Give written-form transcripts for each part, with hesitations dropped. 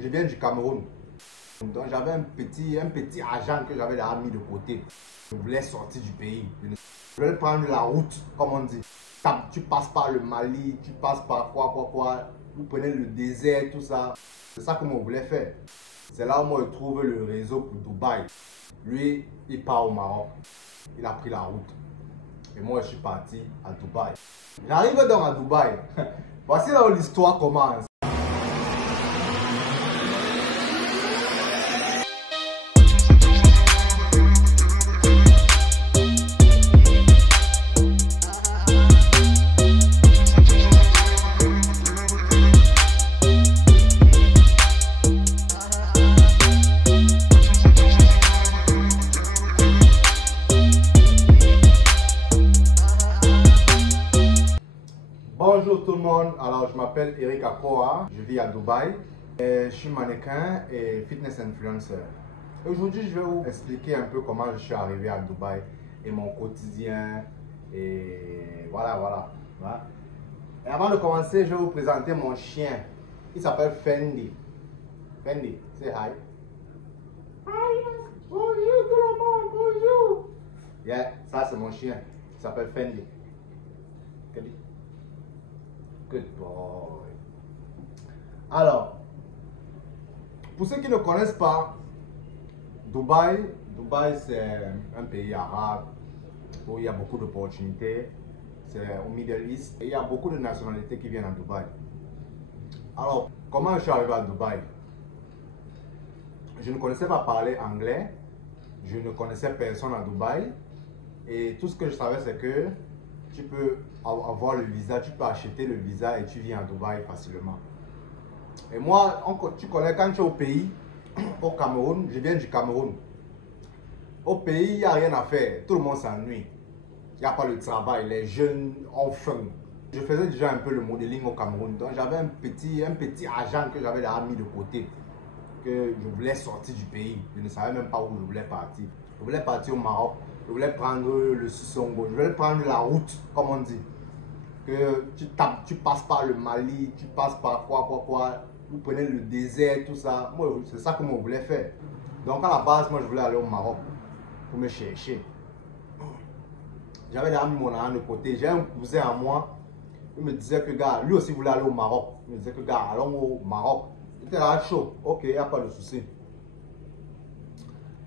Je viens du Cameroun. Donc j'avais un petit argent que j'avais déjà mis de côté. Je voulais sortir du pays. Je voulais prendre la route, comme on dit. Tu passes par le Mali, tu passes par quoi. Vous prenez le désert, tout ça. C'est ça que moi je voulais faire. C'est là où moi je trouve le réseau pour Dubaï. Lui, il part au Maroc. Il a pris la route. Et moi, je suis parti à Dubaï. J'arrive donc à Dubaï. Voici là où l'histoire commence. Bonjour tout le monde, alors je m'appelle Eric Akoa, je vis à Dubaï et je suis mannequin et fitness influencer. Aujourd'hui je vais vous expliquer un peu comment je suis arrivé à Dubaï et mon quotidien et voilà. Et avant de commencer, je vais vous présenter mon chien. Il s'appelle Fendi. Fendi, say hi. Hi, bonjour tout le monde, bonjour. Yeah, ça c'est mon chien, il s'appelle Fendi. Fendi. Good boy. Alors, pour ceux qui ne connaissent pas, Dubaï c'est un pays arabe où il y a beaucoup d'opportunités. C'est au Middle East et il y a beaucoup de nationalités qui viennent à Dubaï. Alors, comment je suis arrivé à Dubaï? Je ne connaissais pas parler anglais, je ne connaissais personne à Dubaï et tout ce que je savais c'est que tu peux avoir le visa, tu peux acheter le visa et tu viens à Dubaï facilement. Et moi, tu connais quand tu es au pays, au Cameroun, je viens du Cameroun. Au pays, il n'y a rien à faire, tout le monde s'ennuie. Il n'y a pas le travail, les jeunes ont faim. Je faisais déjà un peu le modeling au Cameroun, donc j'avais un petit argent que j'avais déjà mis de côté, que je voulais sortir du pays. Je ne savais même pas où je voulais partir. Je voulais partir au Maroc. Je voulais prendre le Sissongo, je voulais prendre la route, comme on dit. Que tu passes par le Mali, tu passes par quoi. Vous prenez le désert, tout ça. Moi, c'est ça que moi je voulais faire. Donc à la base, moi je voulais aller au Maroc pour me chercher. J'avais déjà mis mon argent de côté. J'ai un cousin à moi, il me disait que gars, lui aussi voulait aller au Maroc. Il me disait que gars, allons au Maroc. C'était là chaud, ok, il n'y a pas de souci.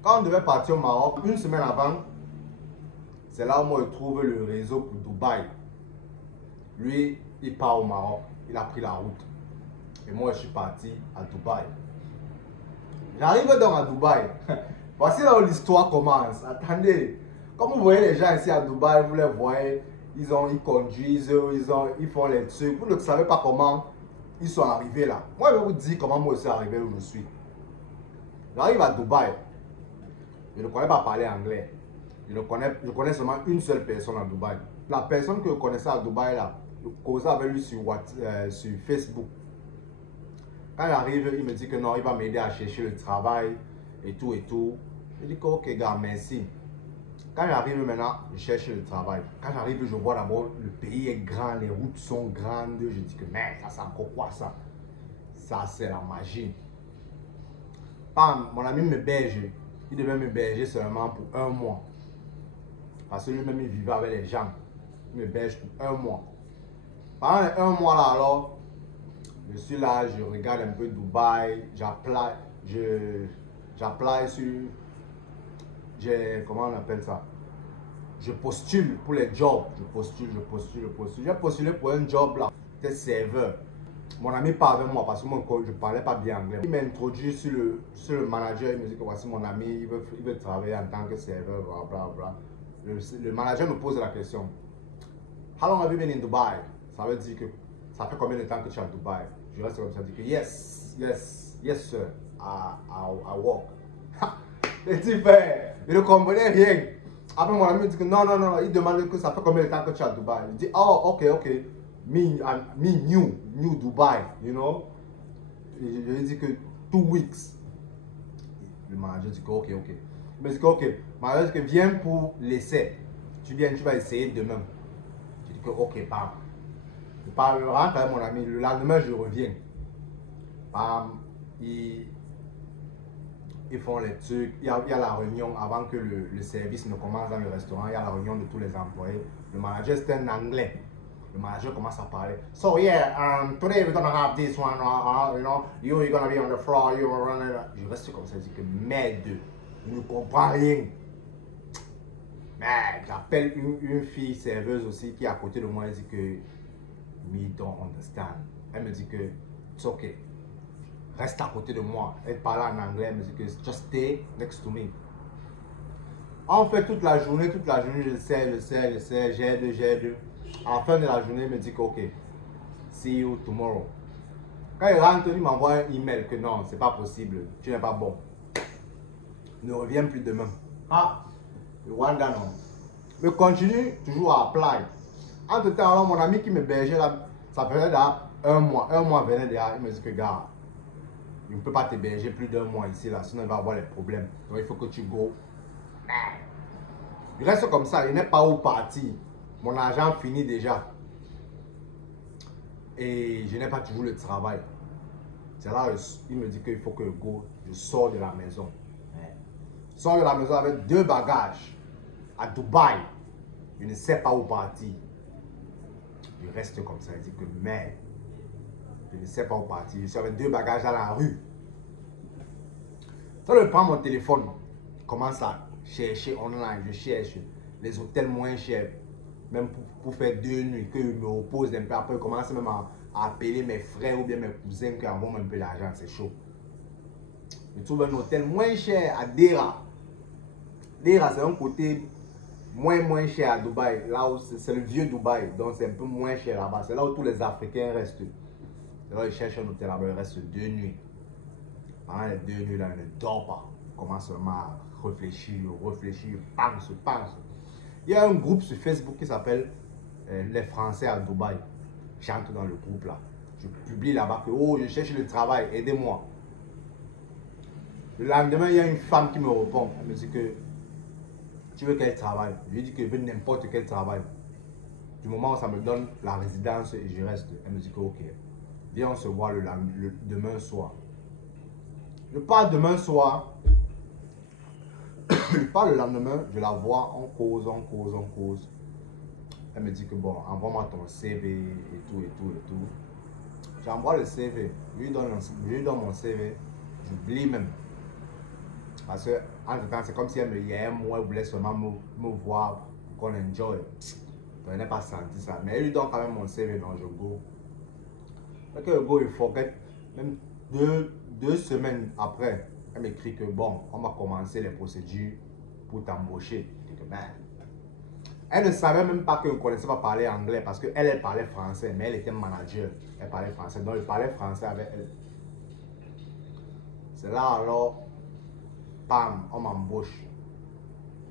Quand on devait partir au Maroc, une semaine avant, c'est là où moi je trouve le réseau pour Dubaï. Lui, il part au Maroc, il a pris la route. Et moi, je suis parti à Dubaï. J'arrive donc à Dubaï. Voici là où l'histoire commence. Attendez, comme vous voyez les gens ici à Dubaï, vous les voyez, ils conduisent, ils font les trucs. Vous ne savez pas comment ils sont arrivés là. Moi, je vais vous dire comment moi je suis arrivé où je suis. J'arrive à Dubaï. Je ne connais pas parler anglais. Je connais seulement une seule personne à Dubaï. La personne que je connaissais à Dubaï, là, je causais avec lui sur Facebook. Quand j'arrive, il me dit que non, il va m'aider à chercher le travail et tout. Je dis que ok gars, merci. Quand j'arrive maintenant, je cherche le travail. Quand j'arrive, je vois d'abord le pays est grand, les routes sont grandes. Je dis que mais ça c'est encore quoi ça? Ça c'est la magie. Bam, mon ami me berge. Il devait me berger seulement pour 1 mois. Parce que lui-même, il vivait avec les gens. Il me berge pour 1 mois. Pendant les 1 mois là, alors, je suis là, je regarde un peu Dubaï, j'applaie sur, comment on appelle ça? Je postule pour les jobs. Je postule. J'ai postulé pour un job là, c'était serveur. Mon ami parle avec moi parce que moi, je ne parlais pas bien anglais. Il m'a introduit sur le manager, il me dit que voici mon ami, il veut travailler en tant que serveur, bla. Le manager me pose la question. How long have you been in Dubai? Ça veut dire que ça fait combien de temps que tu es à Dubaï? Je reste comme ça, je dis que yes sir, I work. Et tu fais, il ne comprenait rien. Après mon ami me dit que non, il demande que ça fait combien de temps que tu es à Dubaï? Il dit oh ok. Me new Dubai, you know. Je lui ai dit que 2 weeks. Le manager dit que ok. Il me dit que ok. Le manager dit que viens pour l'essai. Tu vas essayer demain. Je dis que ok, bam. Je rentre avec mon ami. Le lendemain, je reviens. Bam. ils font les trucs. Il y a la réunion avant que le service ne commence dans le restaurant. Il y a la réunion de tous les employés. Le manager, c'est un anglais. Le manager commence à parler. So yeah, today we're gonna have this one, you know, you're gonna be on the floor, Je reste comme ça, je dis que merde, je ne comprends rien. Mais j'appelle une fille serveuse aussi qui est à côté de moi, elle dit que me don't understand. Elle me dit que it's okay. Reste à côté de moi. Elle parle en anglais, elle me dit que just stay next to me. On fait toute la journée, je sais, j'aide. À la fin de la journée, il me dit que ok, see you tomorrow. Quand il rentre, il m'envoie un email que non, c'est pas possible, tu n'es pas bon. Ne reviens plus demain. Ah, le Wanda non. Mais continue toujours à apply. Entre temps, alors, mon ami qui me bergeait là, ça faisait déjà un mois venait derrière, il me dit que gars, je ne peux pas t'héberger plus d'un mois ici là, sinon il va avoir des problèmes. Donc il faut que tu go. Je reste comme ça, il n'est pas où partir. Mon argent finit déjà. Et je n'ai pas toujours le travail. C'est là il me dit qu'il faut que je go. Je sors de la maison. Je sors de la maison avec 2 bagages à Dubaï. Je ne sais pas où partir. Je reste comme ça. Il dit que merde. Je ne sais pas où partir. Je suis avec 2 bagages dans la rue. Ça, je prends mon téléphone. Je commence à chercher online. Je cherche les hôtels moins chers. Même pour faire 2 nuits. Que je me repose un peu. Après, je commence même à appeler mes frères ou bien mes cousins qui envoient un peu d'argent. C'est chaud. Je trouve un hôtel moins cher à Dera. Dera, c'est un côté moins cher à Dubaï. Là où c'est le vieux Dubaï. Donc, c'est un peu moins cher là-bas. C'est là où tous les Africains restent. C'est là où ils cherchent un hôtel là-bas. Il reste 2 nuits. Pendant les 2 nuits, là, il ne dort pas. Il commence seulement à réfléchir, pense. Il y a un groupe sur Facebook qui s'appelle Les Français à Dubaï. J'entre dans le groupe là. Je publie là-bas que oh, je cherche le travail, aidez-moi. Le lendemain, il y a une femme qui me répond. Elle me dit que tu veux quel travail? Je lui dis que je veux n'importe quel travail. Du moment où ça me donne la résidence et je reste. Elle me dit que ok. Viens, on se voit le demain soir. Je pars demain soir. Je pars le lendemain, je la vois, on cause. Elle me dit que bon, envoie-moi ton CV et tout. J'envoie le CV, je lui donne mon CV, j'oublie même. Parce que, entre temps, c'est comme si elle me hier, moi, elle voulait seulement me voir, qu'on enjoy. Je n'ai pas senti ça. Mais elle lui donne quand même mon CV, donc je go. Fait que je go, il forget. Même deux semaines après, elle m'écrit que bon, on va commencer les procédures pour t'embaucher. Je dis que ben. Elle ne savait même pas que je ne connaissais pas parler anglais parce qu'elle, elle parlait français, mais elle était manager. Elle parlait français, donc je parlais français avec elle. C'est là alors, bam, on m'embauche.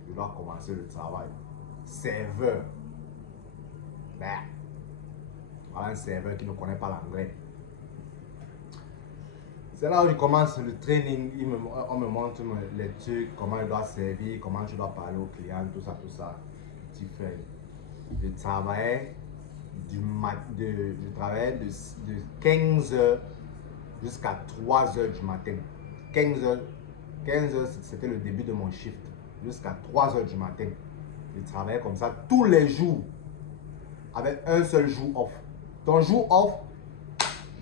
Je dois commencer le travail. Serveur. Ben, voilà un serveur qui ne connaît pas l'anglais. C'est là où je commence le training. On me montre les trucs, comment je dois servir, comment je dois parler aux clients, tout ça. Je travaillais de 15 h jusqu'à 3 h du matin. 15 h, c'était le début de mon shift. Jusqu'à 3 h du matin. Je travaillais comme ça tous les jours. Avec un seul jour off. Ton jour off,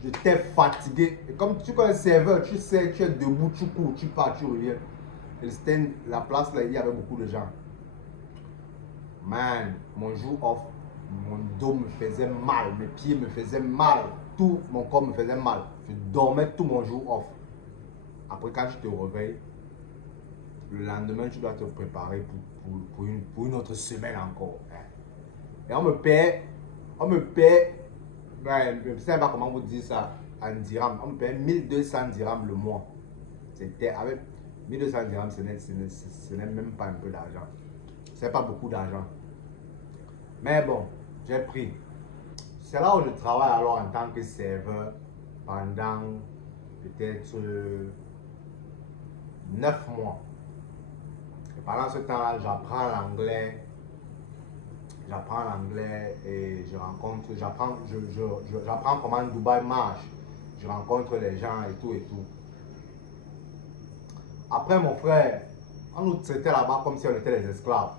j'étais fatigué. Et comme tu connais le serveur, tu sais, tu es debout, tu cours, tu pars, tu reviens. Et la place là, il y avait beaucoup de gens. Man, mon jour off, mon dos me faisait mal, mes pieds me faisaient mal, tout mon corps me faisait mal. Je dormais tout mon jour off. Après, quand tu te réveilles, le lendemain, tu dois te préparer pour une autre semaine encore. Et on me paie, ben, je ne sais pas comment vous dire ça en dirham. On me paie 1200 dirhams le mois. C'était avec 1200 dirhams, ce n'est même pas un peu d'argent. C'est pas beaucoup d'argent. Mais bon, j'ai pris. C'est là où je travaille alors en tant que serveur pendant peut-être 9 mois. Et pendant ce temps-là, j'apprends l'anglais. Et j'apprends comment Dubaï marche. Je rencontre les gens et tout. Après, mon frère, on nous traitait là-bas comme si on était des esclaves.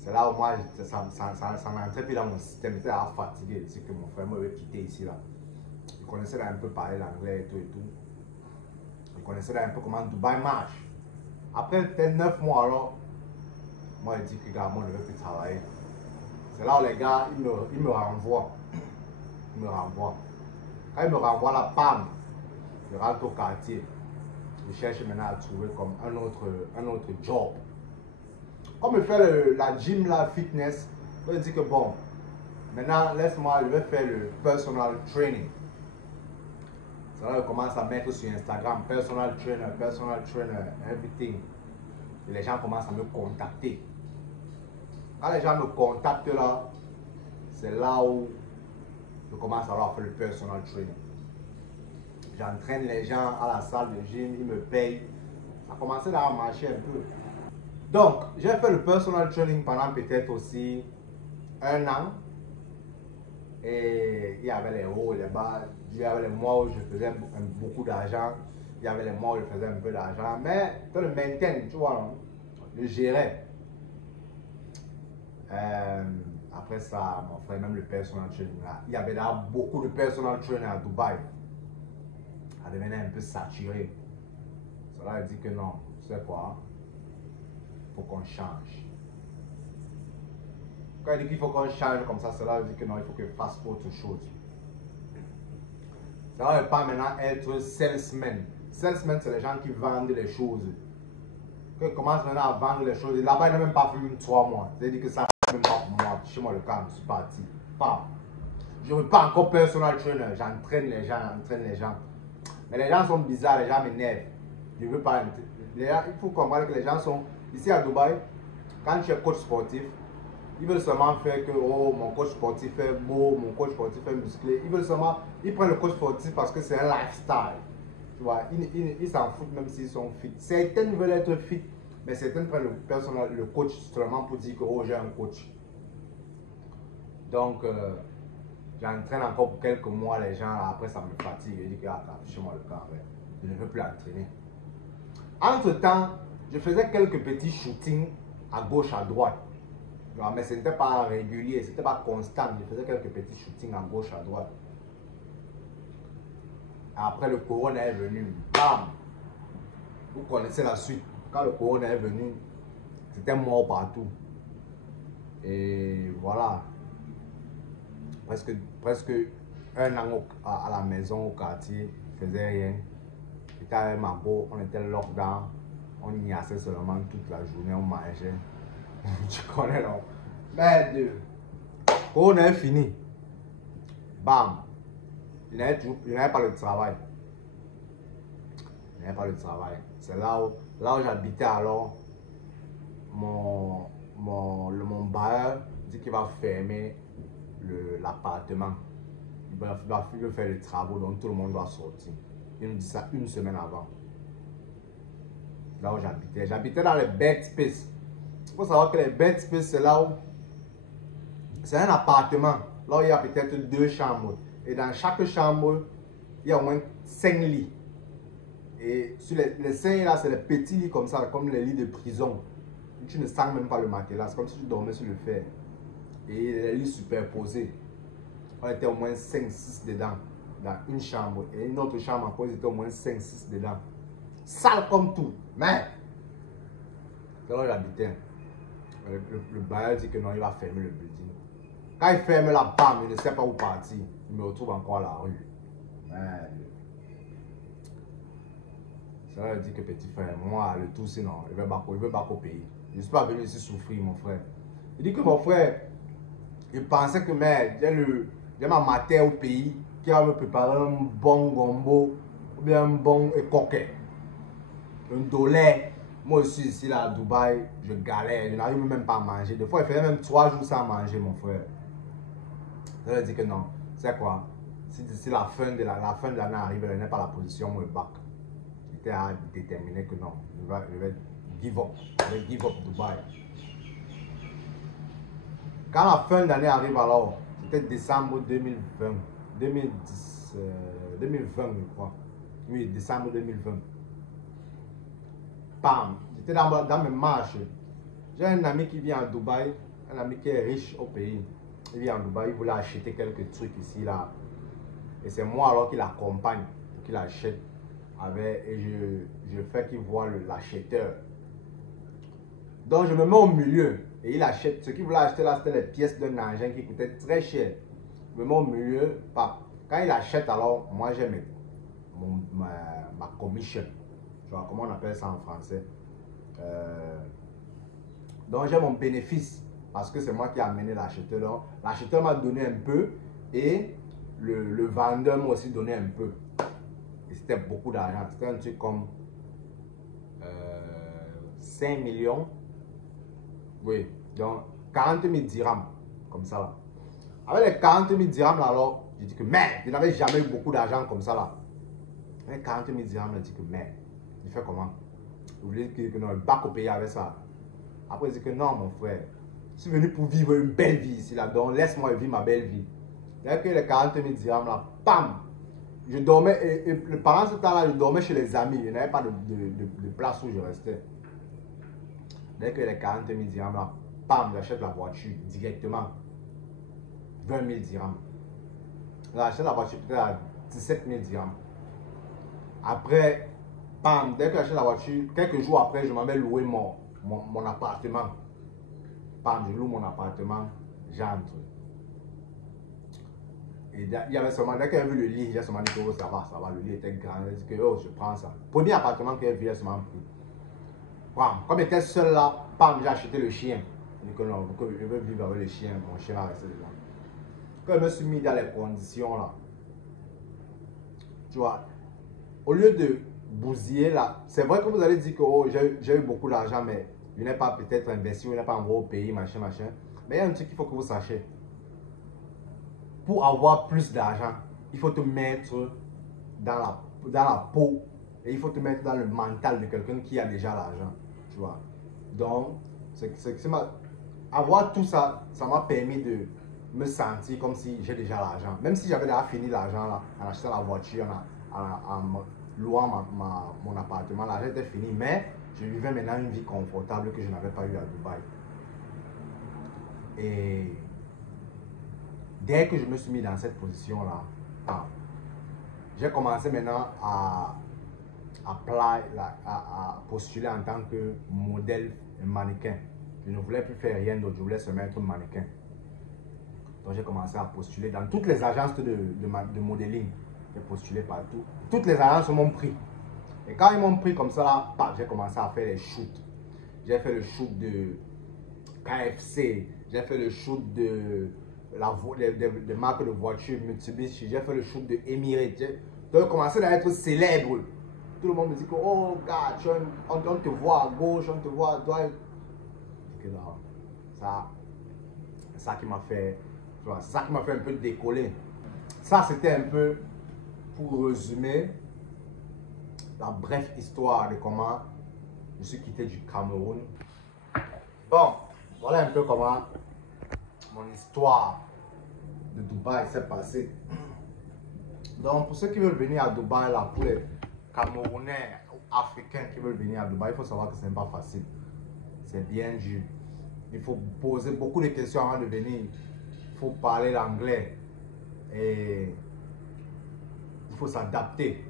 C'est là où moi, ça n'entrait plus dans mon système. J'étais fatigué de ce que mon frère m'avait quitté ici. Là. Il connaissait là un peu parler l'anglais et tout et tout. Il connaissait là un peu comment Dubaï marche. Après peut-être 9 mois alors, moi je dis que gars, moi je ne veux plus travailler. C'est là où les gars, ils me renvoient. Ils me renvoient. Quand ils me renvoient la PAM, je rentre au quartier. Je cherche maintenant à trouver comme un autre job. Comme je fais la gym, la fitness, je dis que bon, maintenant laisse-moi, je vais faire le personal training. C'est là que je commence à mettre sur Instagram, personal trainer, everything. Et les gens commencent à me contacter. Quand les gens me contactent là, c'est là où je commence à leur faire le personal training. J'entraîne les gens à la salle de gym, ils me payent. Ça a commencé à marcher un peu. Donc, j'ai fait le personal training pendant peut-être aussi 1 an. Et il y avait les hauts et les bas. Il y avait les mois où je faisais beaucoup d'argent. Il y avait les mois où je faisais un peu d'argent. Mais dans le maintien, tu vois, non? Je gérais. Après ça, mon frère, même le personal training là, il y avait là beaucoup de personal training à Dubaï. Ça devenait un peu saturé. Cela dit que non, tu sais quoi? Il faut qu'on change. Quand il dit qu'il faut qu'on change comme ça, cela veut dire que non, il faut que je fasse autre chose. Ça ne veut pas maintenant être salesman. Salesman, c'est les gens qui vendent les choses. Quand ils commencent maintenant à vendre les choses, là-bas, il n'a même pas fait même 3 mois. C'est-à-dire que ça ne fait même pas pour moi. Chez moi, le cas, je suis parti. Pas. Je ne veux pas encore personal trainer. J'entraîne les gens. Mais les gens sont bizarres, les gens m'énervent. Je ne veux pas. Il faut comprendre que les gens sont ici à Dubaï. Quand tu es coach sportif, ils veulent seulement faire que oh, mon coach sportif est beau, mon coach sportif est musclé. Ils prennent le coach sportif parce que c'est un lifestyle. Tu vois, ils s'en foutent même s'ils sont fit. Certaines veulent être fit, mais certaines prennent le coach seulement pour dire que oh, j'ai un coach. Donc, j'entraîne encore pour quelques mois les gens. Après, ça me fatigue. Je dis que chez moi le camp, je ne veux plus entraîner. Entre-temps, je faisais quelques petits shootings à gauche, à droite. Mais ce n'était pas régulier, ce n'était pas constant. Je faisais quelques petits shootings à gauche, à droite. Après, le corona est venu. Bam! Vous connaissez la suite. Quand le corona est venu, c'était mort partout. Et voilà. Presque 1 an à la maison, au quartier. Je ne faisais rien. J'étais avec ma go, on était lockdown. On y assait seulement toute la journée, on mangeait. Tu connais, non? Mais on est fini. Bam. Il n'avait pas le travail. Il n'avait pas le travail. C'est là où j'habitais alors. Mon bailleur dit qu'il va fermer l'appartement. Il va faire les travaux, donc tout le monde doit sortir. Il nous dit ça 1 semaine avant. Là où j'habitais. J'habitais dans les bed space. Il faut savoir que les bed space, c'est là où c'est un appartement. Là où il y a peut-être 2 chambres. Et dans chaque chambre, il y a au moins 5 lits. Et sur les 5 là, c'est les petits lits comme ça, comme les lits de prison. Tu ne sens même pas le matelas, c'est comme si tu dormais sur le fer. Et les lits superposés. On était au moins 5-6 dedans, dans une chambre. Et une autre chambre encore, il était au moins 5-6 dedans. Sale comme tout. Mais, là où j'habitais, le bailleur dit que non, il va fermer le building. Quand il ferme la bam, il ne sait pas où partir. Il me retrouve encore à la rue. Ça veut dire que petit frère, moi, le tout, sinon, il veut pas au pays. Je ne suis pas venu ici souffrir, mon frère. Il dit que mon frère, il pensait que j'ai ma mater au pays qui va me préparer un bon gombo ou bien un bon coquet. Un dollar. Moi aussi, ici là, à Dubaï, je galère. Je n'arrive même pas à manger. Des fois, il faisait même 3 jours sans manger, mon frère. Ça veut dire que non. C'est quoi? Si d'ici la fin de l'année arrive, elle n'est pas la position, moi, bac. J'étais déterminé que non. Je vais give up. Je vais give up Dubaï. Quand la fin d'année arrive alors, c'était décembre 2020. 2020, je crois. Oui, décembre 2020. Bam, j'étais dans mes marches. J'ai un ami qui vit à Dubaï, un ami qui est riche au pays. Il vit à Dubaï, il voulait acheter quelques trucs ici, là. Et c'est moi alors qui l'accompagne, qui l'achète. Et je fais qu'il voit l'acheteur. Donc je me mets au milieu et il achète. Ce qu'il voulait acheter là, c'était les pièces d'un engin qui coûtait très cher. Je me mets au milieu. Quand il achète, alors moi j'ai ma commission. Tu vois, comment on appelle ça en français? Donc j'ai mon bénéfice parce que c'est moi qui ai amené l'acheteur. L'acheteur m'a donné un peu et le vendeur m'a aussi donné un peu. Et c'était beaucoup d'argent. C'était un truc comme 5 millions. Oui, donc 40 000 dirhams, comme ça là. Avec les 40 000 dirhams là, alors, je dis que merde, je n'avais jamais eu beaucoup d'argent comme ça là. Avec 40 000 dirhams, je dis que merde, il fait comment? Vous voulez que non, le bac au pays avec ça. Après, il dit que non, mon frère, je suis venu pour vivre une belle vie ici là, donc laisse-moi vivre ma belle vie. Dès que les 40 000 dirhams là, pam! Je dormais, et pendant ce temps-là, je dormais chez les amis. Il n'y avait pas de place où je restais. Dès que les 40 000 dirhams là, pam, j'achète la voiture directement. 20 000 dirhams. J'achète la voiture peut-être à 17 000 dirhams. Après, pam, dès que j'achète la voiture, quelques jours après, je m'en vais louer mon appartement. Pam, je loue mon appartement, j'entre. Et il y avait seulement, dès qu'elle a vu le lit, j'ai seulement dit que oh, ça va, le lit était grand. Elle dit que oh, je prends ça. Premier appartement qu'elle a vu, elle a seulement pris. Pam, comme j'étais seul là, pam, j'ai acheté le chien. Je dis que non, je veux vivre avec le chien, mon chien va rester dedans. Quand je me suis mis dans les conditions là, tu vois, au lieu de bousiller là, c'est vrai que vous allez dire que oh, j'ai eu beaucoup d'argent, mais je n'ai pas peut-être investi, je n'ai pas envoyé au pays, machin. Mais il y a un truc qu'il faut que vous sachiez. Pour avoir plus d'argent, il faut te mettre dans la peau et il faut te mettre dans le mental de quelqu'un qui a déjà l'argent. Tu vois. Donc, avoir tout ça, ça m'a permis de me sentir comme si j'ai déjà l'argent. Même si j'avais déjà fini l'argent là, en achetant la voiture, en louant mon appartement, l'argent était fini. Mais je vivais maintenant une vie confortable que je n'avais pas eu à Dubaï. Et dès que je me suis mis dans cette position-là, j'ai commencé maintenant à postuler en tant que modèle mannequin. Je ne voulais plus faire rien d'autre, je voulais se mettre mannequin. Donc j'ai commencé à postuler dans toutes les agences de modeling. J'ai postulé partout. Toutes les agences m'ont pris. Et quand ils m'ont pris comme ça, là, j'ai commencé à faire les shoots. J'ai fait le shoot de KFC. J'ai fait le shoot de marques de voitures Mitsubishi. J'ai fait le shoot de Emirates. Donc j'ai commencé à être célèbre. Tout le monde me dit que, oh, gars, on te voit à gauche, on te voit à droite. C'est ça qui m'a fait, c'est ça qui m'a fait un peu décoller. Ça, c'était un peu pour résumer la brève histoire de comment je suis quitté du Cameroun. Bon, voilà un peu comment mon histoire de Dubaï s'est passée. Donc, pour ceux qui veulent venir à Dubaï, là, pour les Camerounais ou Africains qui veulent venir à Dubaï, il faut savoir que ce n'est pas facile. C'est bien dur. Il faut poser beaucoup de questions avant de venir. Il faut parler l'anglais. Et il faut s'adapter.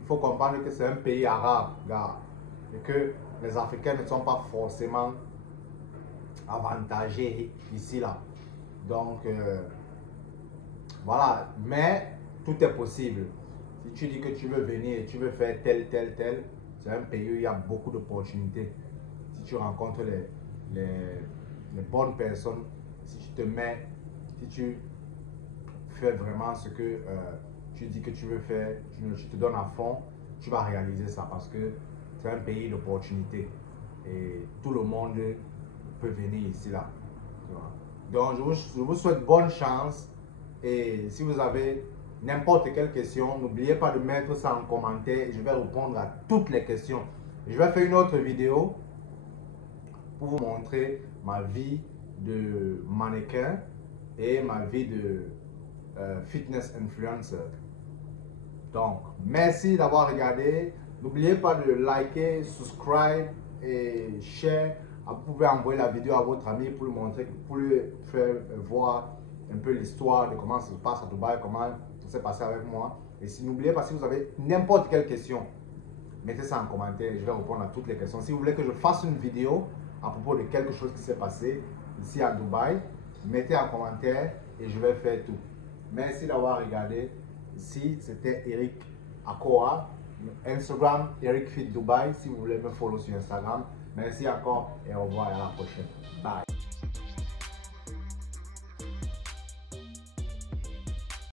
Il faut comprendre que c'est un pays arabe, gars. Et que les Africains ne sont pas forcément avantagés ici, là. Donc, voilà. Mais tout est possible. Si tu dis que tu veux venir et tu veux faire tel, c'est un pays où il y a beaucoup d'opportunités. Si tu rencontres les bonnes personnes, si tu te mets, si tu fais vraiment ce que tu dis que tu veux faire, tu te donnes à fond, tu vas réaliser ça parce que c'est un pays d'opportunités et tout le monde peut venir ici là. Donc je vous souhaite bonne chance et si vous avez n'importe quelle question, n'oubliez pas de mettre ça en commentaire. Je vais répondre à toutes les questions. Je vais faire une autre vidéo pour vous montrer ma vie de mannequin et ma vie de fitness influencer. Donc, merci d'avoir regardé. N'oubliez pas de liker, subscribe et share. Vous pouvez envoyer la vidéo à votre ami pour lui montrer, pour lui faire voir un peu l'histoire de comment ça se passe à Dubaï, comment ça s'est passé avec moi. Et si n'oubliez pas, si vous avez n'importe quelle question, mettez ça en commentaire, je vais répondre à toutes les questions. Si vous voulez que je fasse une vidéo à propos de quelque chose qui s'est passé ici à Dubaï, mettez en commentaire et je vais faire tout. Merci d'avoir regardé. Ici, c'était Eric Akoa, Instagram, Eric Fit Dubaï, si vous voulez me follow sur Instagram. Merci encore et au revoir et à la prochaine. Bye.